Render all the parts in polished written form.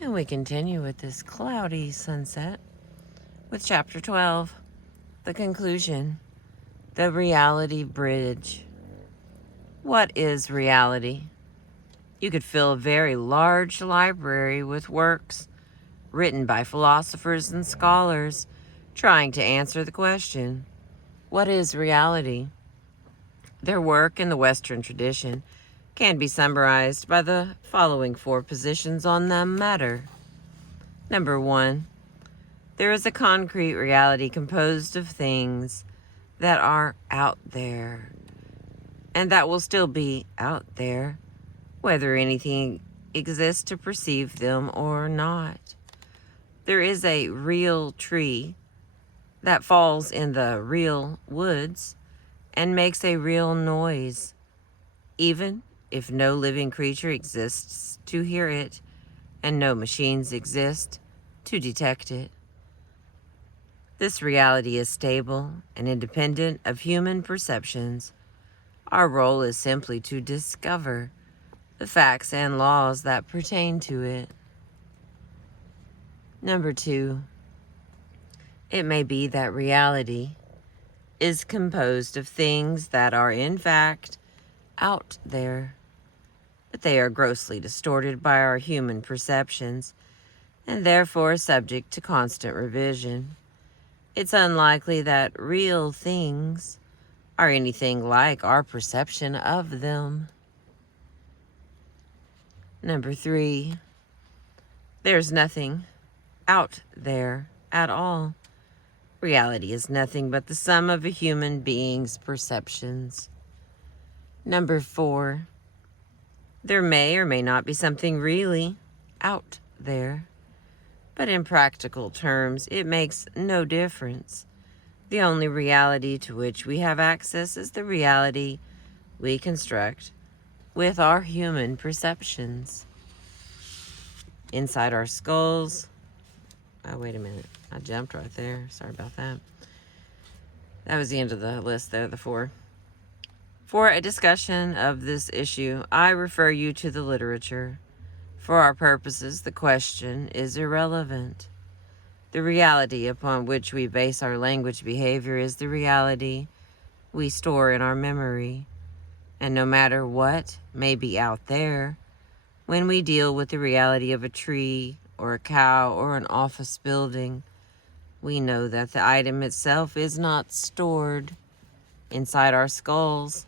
And we continue with this cloudy sunset with Chapter 12, the conclusion, the reality bridge. What is reality? You could fill a very large library with works written by philosophers and scholars trying to answer the question, what is reality? Their work in the Western tradition can be summarized by the following 4 positions on the matter. Number 1, there is a concrete reality composed of things that are out there and that will still be out there, whether anything exists to perceive them or not. There is a real tree that falls in the real woods and makes a real noise, even if no living creature exists to hear it and no machines exist to detect it. This reality is stable and independent of human perceptions. Our role is simply to discover the facts and laws that pertain to it. Number 2, it may be that reality is composed of things that are in fact out there, but they are grossly distorted by our human perceptions and therefore subject to constant revision. It's unlikely that real things are anything like our perception of them. Number 3, there's nothing out there at all. Reality is nothing but the sum of a human being's perceptions. Number 4, there may or may not be something really out there, but in practical terms, it makes no difference. The only reality to which we have access is the reality we construct with our human perceptions. Inside our skulls. Oh, wait a minute. I jumped right there. Sorry about that. That was the end of the list there, the 4. For a discussion of this issue, I refer you to the literature. For our purposes, the question is irrelevant. The reality upon which we base our language behavior is the reality we store in our memory. And no matter what may be out there, when we deal with the reality of a tree or a cow or an office building, we know that the item itself is not stored inside our skulls.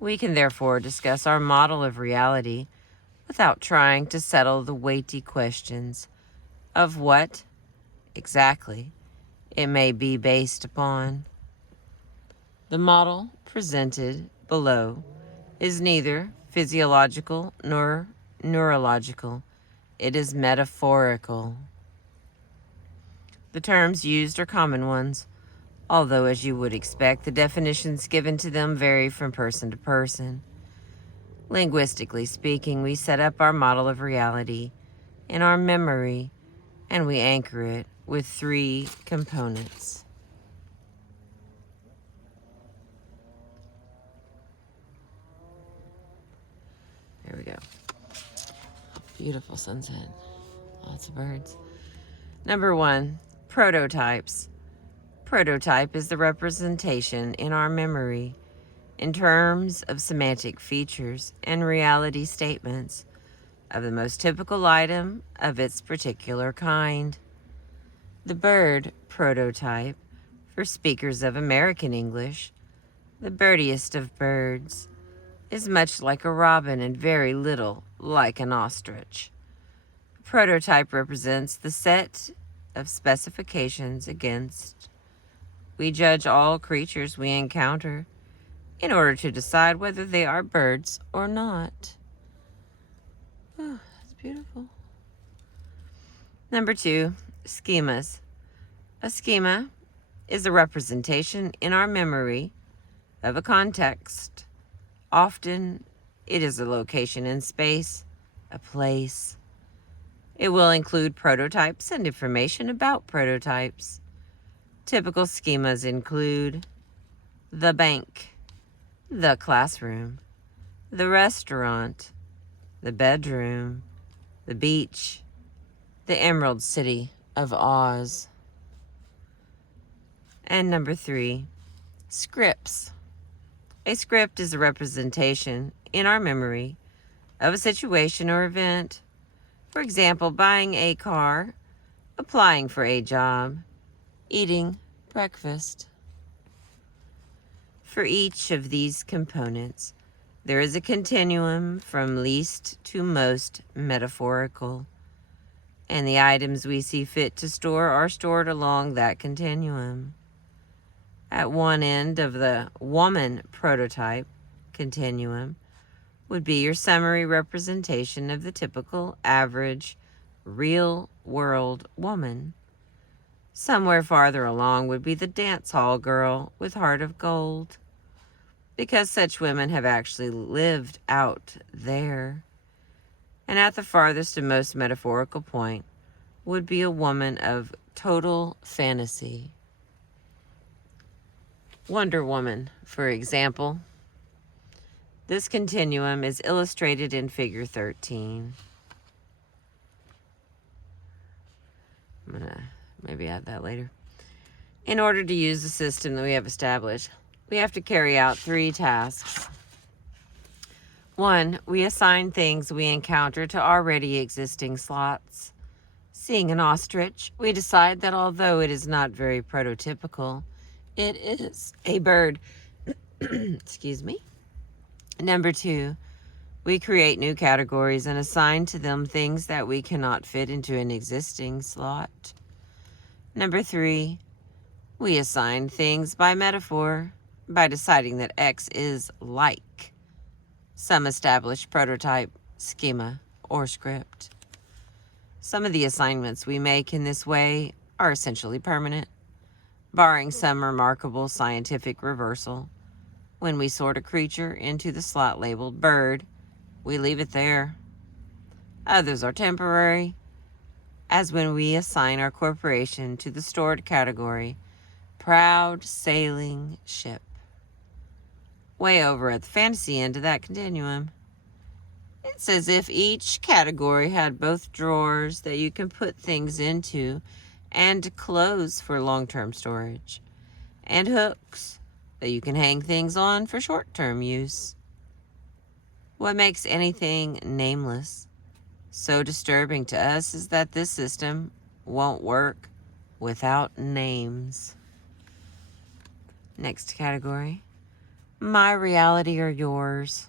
We can therefore discuss our model of reality without trying to settle the weighty questions of what exactly it may be based upon. The model presented below is neither physiological nor neurological. It is metaphorical. The terms used are common ones, although, as you would expect, the definitions given to them vary from person to person. Linguistically speaking, we set up our model of reality in our memory, and we anchor it with 3 components. There we go. Beautiful sunset. Lots of birds. Number 1, prototypes. Prototype is the representation in our memory in terms of semantic features and reality statements of the most typical item of its particular kind. The bird prototype, for speakers of American English, the birdiest of birds, is much like a robin and very little like an ostrich. Prototype represents the set of specifications against we judge all creatures we encounter in order to decide whether they are birds or not. Oh, that's beautiful. Number 2, schemas. A schema is a representation in our memory of a context. Often, it is a location in space, a place. It will include prototypes and information about prototypes. Typical schemas include the bank, the classroom, the restaurant, the bedroom, the beach, the Emerald City of Oz. And number 3, scripts. A script is a representation in our memory of a situation or event. For example, buying a car, applying for a job, eating breakfast. For each of these components, there is a continuum from least to most metaphorical, and the items we see fit to store are stored along that continuum. At one end of the woman prototype continuum would be your summary representation of the typical, average, real-world woman. Somewhere farther along would be the dance hall girl with heart of gold, because such women have actually lived out there. And at the farthest and most metaphorical point would be a woman of total fantasy. Wonder Woman, for example. This continuum is illustrated in Figure 13. I'm going to maybe add that later. In order to use the system that we have established, we have to carry out 3 tasks. 1, we assign things we encounter to already existing slots. Seeing an ostrich, we decide that although it is not very prototypical, it is a bird. Excuse me. Number 2, we create new categories and assign to them things that we cannot fit into an existing slot. Number 3, we assign things by metaphor by deciding that X is like some established prototype, schema, or script. Some of the assignments we make in this way are essentially permanent, barring some remarkable scientific reversal. When we sort a creature into the slot labeled bird, we leave it there. Others are temporary, as when we assign our corporation to the stored category, proud sailing ship. Way over at the fantasy end of that continuum, it's as if each category had both drawers that you can put things into and close for long-term storage, and hooks that you can hang things on for short-term use. What makes anything nameless so disturbing to us is that this system won't work without names. Next category, my reality or yours.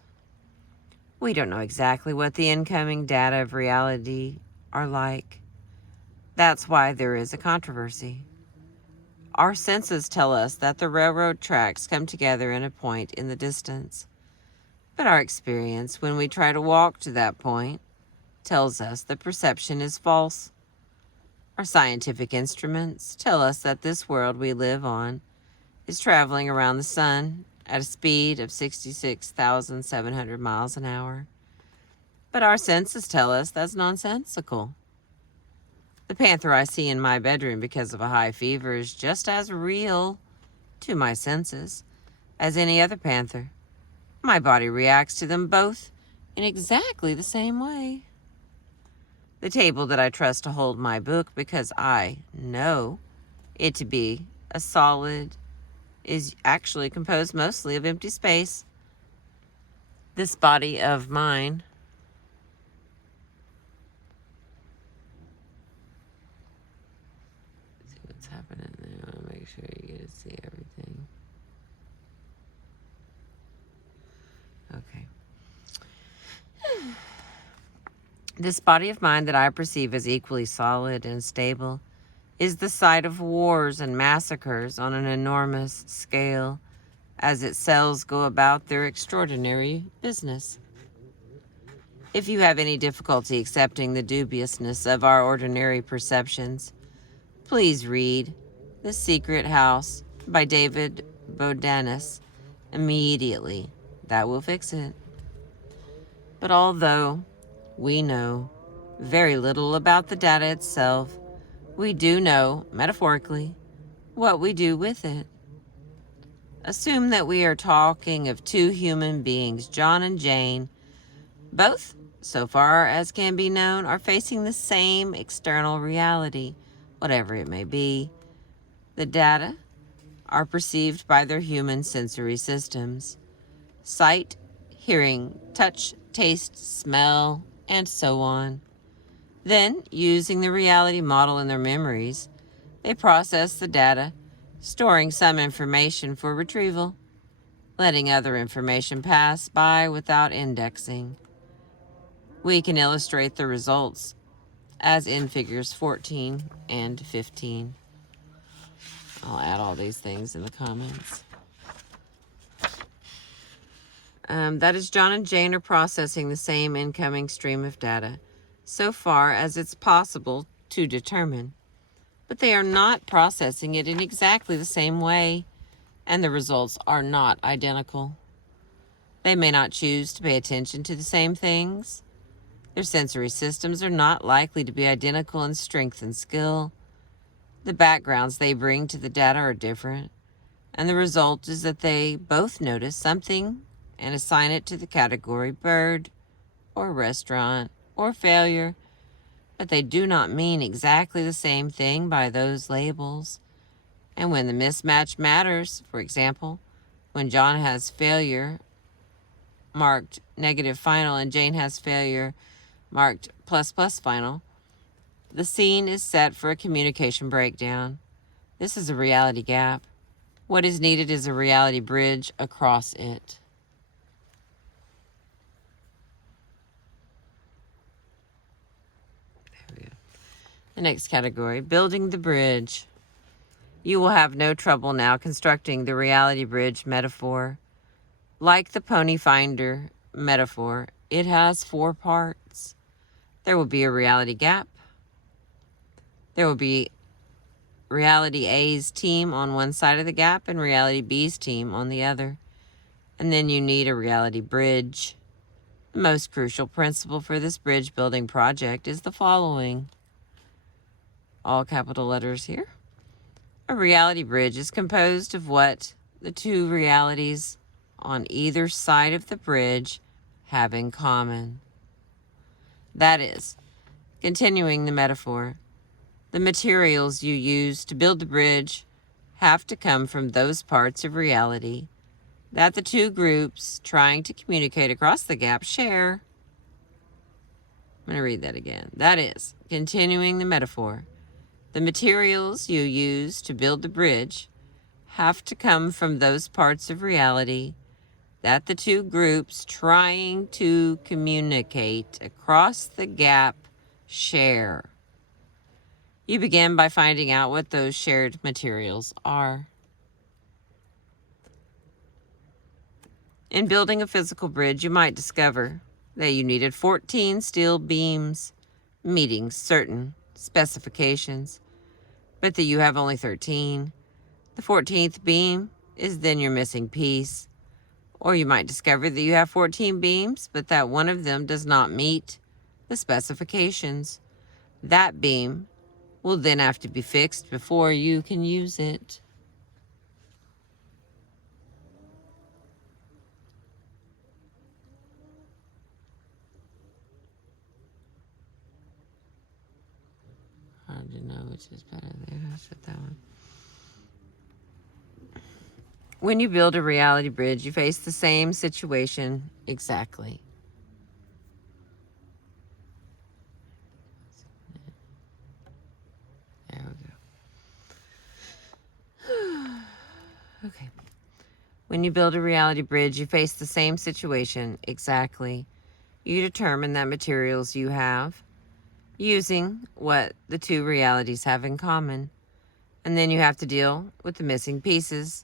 We don't know exactly what the incoming data of reality are like. That's why there is a controversy. Our senses tell us that the railroad tracks come together in a point in the distance. But our experience, when we try to walk to that point, tells us the perception is false. Our scientific instruments tell us that this world we live on is traveling around the sun at a speed of 66,700 miles an hour. But our senses tell us that's nonsensical. The panther I see in my bedroom because of a high fever is just as real to my senses as any other panther. My body reacts to them both in exactly the same way. The table that I trust to hold my book because I know it to be a solid is actually composed mostly of empty space. This body of mine see what's happening there. I want to make sure you get to see everything. Okay. This body of mine that I perceive as equally solid and stable is the site of wars and massacres on an enormous scale as its cells go about their extraordinary business. If you have any difficulty accepting the dubiousness of our ordinary perceptions, please read The Secret House by David Bodanis immediately. That will fix it. But although we know very little about the data itself, we do know, metaphorically, what we do with it. Assume that we are talking of 2 human beings, John and Jane, both so far as can be known, are facing the same external reality, whatever it may be. The data are perceived by their human sensory systems: sight, hearing, touch, taste, smell, and so on. Then, using the reality model in their memories, they process the data, storing some information for retrieval, letting other information pass by without indexing. We can illustrate the results as in figures 14 and 15. I'll add all these things in the comments. That is, John and Jane are processing the same incoming stream of data, so far as it's possible to determine. But they are not processing it in exactly the same way, and the results are not identical. They may not choose to pay attention to the same things. Their sensory systems are not likely to be identical in strength and skill. The backgrounds they bring to the data are different, and the result is that they both notice something and assign it to the category bird, or restaurant, or failure, but they do not mean exactly the same thing by those labels. And when the mismatch matters, for example, when John has failure marked negative final and Jane has failure marked ++ final, the scene is set for a communication breakdown. This is a reality gap. What is needed is a reality bridge across it. There we go. The next category, building the bridge. You will have no trouble now constructing the reality bridge metaphor. Like the pony finder metaphor, it has 4 parts. There will be a reality gap. There will be reality A's team on one side of the gap and reality B's team on the other. And then you need a reality bridge. The most crucial principle for this bridge building project is the following. All capital letters here. A reality bridge is composed of what the two realities on either side of the bridge have in common. That is, continuing the metaphor, the materials you use to build the bridge have to come from those parts of reality that the two groups trying to communicate across the gap share. I'm going to read that again. That is, continuing the metaphor, the materials you use to build the bridge have to come from those parts of reality that the two groups trying to communicate across the gap share. You begin by finding out what those shared materials are. In building a physical bridge, you might discover that you needed 14 steel beams meeting certain specifications, but that you have only 13. The 14th beam is then your missing piece. Or you might discover that you have 14 beams, but that one of them does not meet the specifications. That beam will then have to be fixed before you can use it. Hard to know which is better there. Let's put that one. When you build a reality bridge, you face the same situation exactly. There we go. Okay. When you build a reality bridge, you face the same situation exactly. You determine that materials you have using what the two realities have in common. And then you have to deal with the missing pieces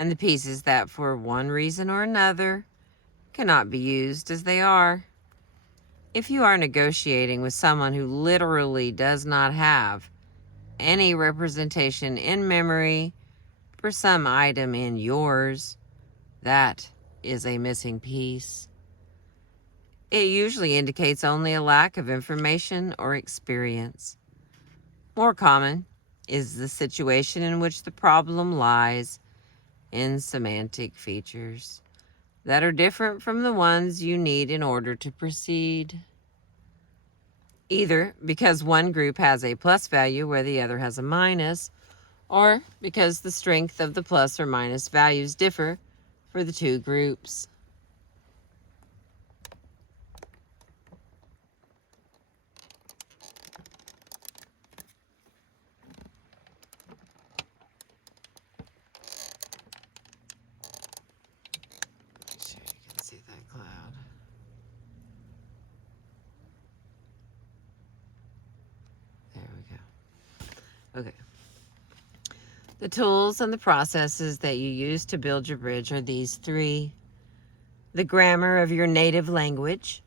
and the pieces that for one reason or another cannot be used as they are. If you are negotiating with someone who literally does not have any representation in memory for some item in yours, that is a missing piece. It usually indicates only a lack of information or experience. More common is the situation in which the problem lies in semantic features that are different from the ones you need in order to proceed. either because one group has a plus value where the other has a minus, or because the strength of the plus or minus values differ for the two groups. Make sure you can see that cloud. There we go. Okay. The tools and the processes that you use to build your bridge are these three: the grammar of your native language,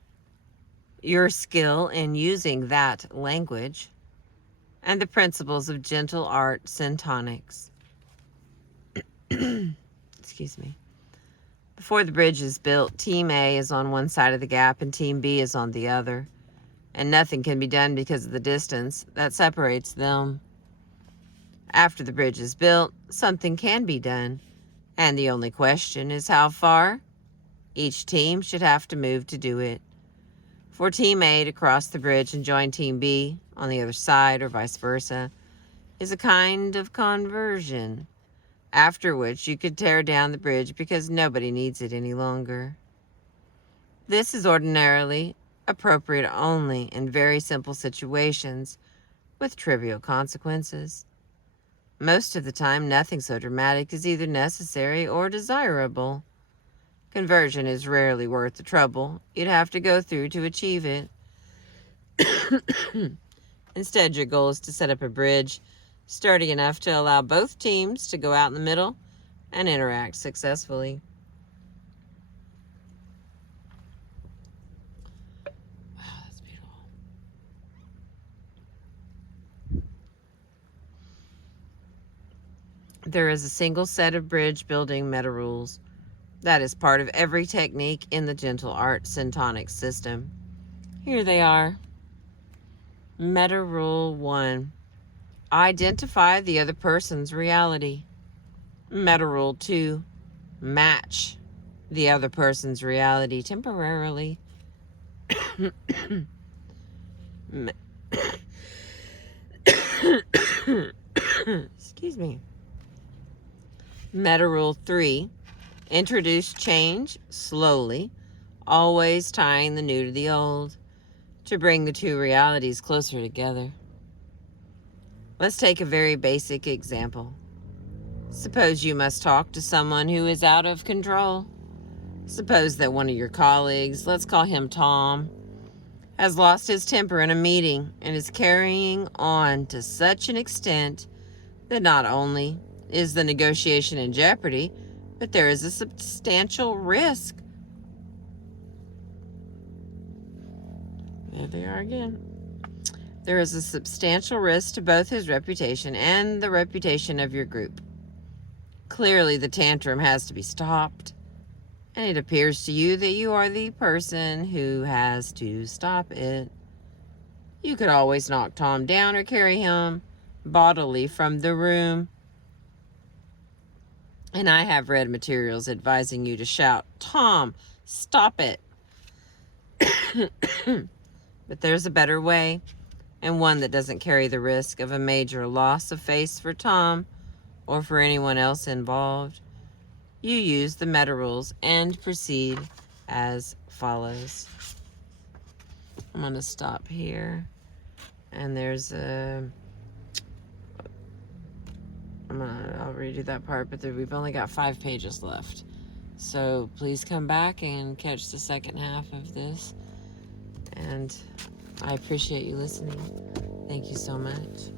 your skill in using that language, and the principles of gentle art syntonics. Excuse me. Before the bridge is built, Team A is on one side of the gap and Team B is on the other, and nothing can be done because of the distance that separates them. After the bridge is built, something can be done, and the only question is how far. Each team should have to move to do it. For Team A to cross the bridge and join Team B on the other side, or vice versa, is a kind of conversion, after which you could tear down the bridge because nobody needs it any longer. This is ordinarily appropriate only in very simple situations with trivial consequences. Most of the time, nothing so dramatic is either necessary or desirable. Conversion is rarely worth the trouble you'd have to go through to achieve it. Instead, your goal is to set up a bridge sturdy enough to allow both teams to go out in the middle and interact successfully. Wow, that's beautiful. There is a single set of bridge building meta rules that is part of every technique in the gentle art syntonic system. Here they are. Meta Rule 1. Identify the other person's reality. Meta Rule 2. Match the other person's reality temporarily. Excuse me. Meta Rule 3. Introduce change slowly, always tying the new to the old to bring the two realities closer together. Let's take a very basic example. Suppose you must talk to someone who is out of control. Suppose that one of your colleagues, let's call him Tom, has lost his temper in a meeting and is carrying on to such an extent that not only is the negotiation in jeopardy, but there is a substantial risk. There they are again. There is a substantial risk to both his reputation and the reputation of your group. Clearly, the tantrum has to be stopped, and it appears to you that you are the person who has to stop it. You could always knock Tom down or carry him bodily from the room. And I have read materials advising you to shout, "Tom, stop it." But there's a better way, and one that doesn't carry the risk of a major loss of face for Tom or for anyone else involved. You use the meta rules and proceed as follows. I'm going to stop here, and there's a... I'll redo that part, but we've only got 5 pages left. So please come back and catch the second half of this. And I appreciate you listening. Thank you so much.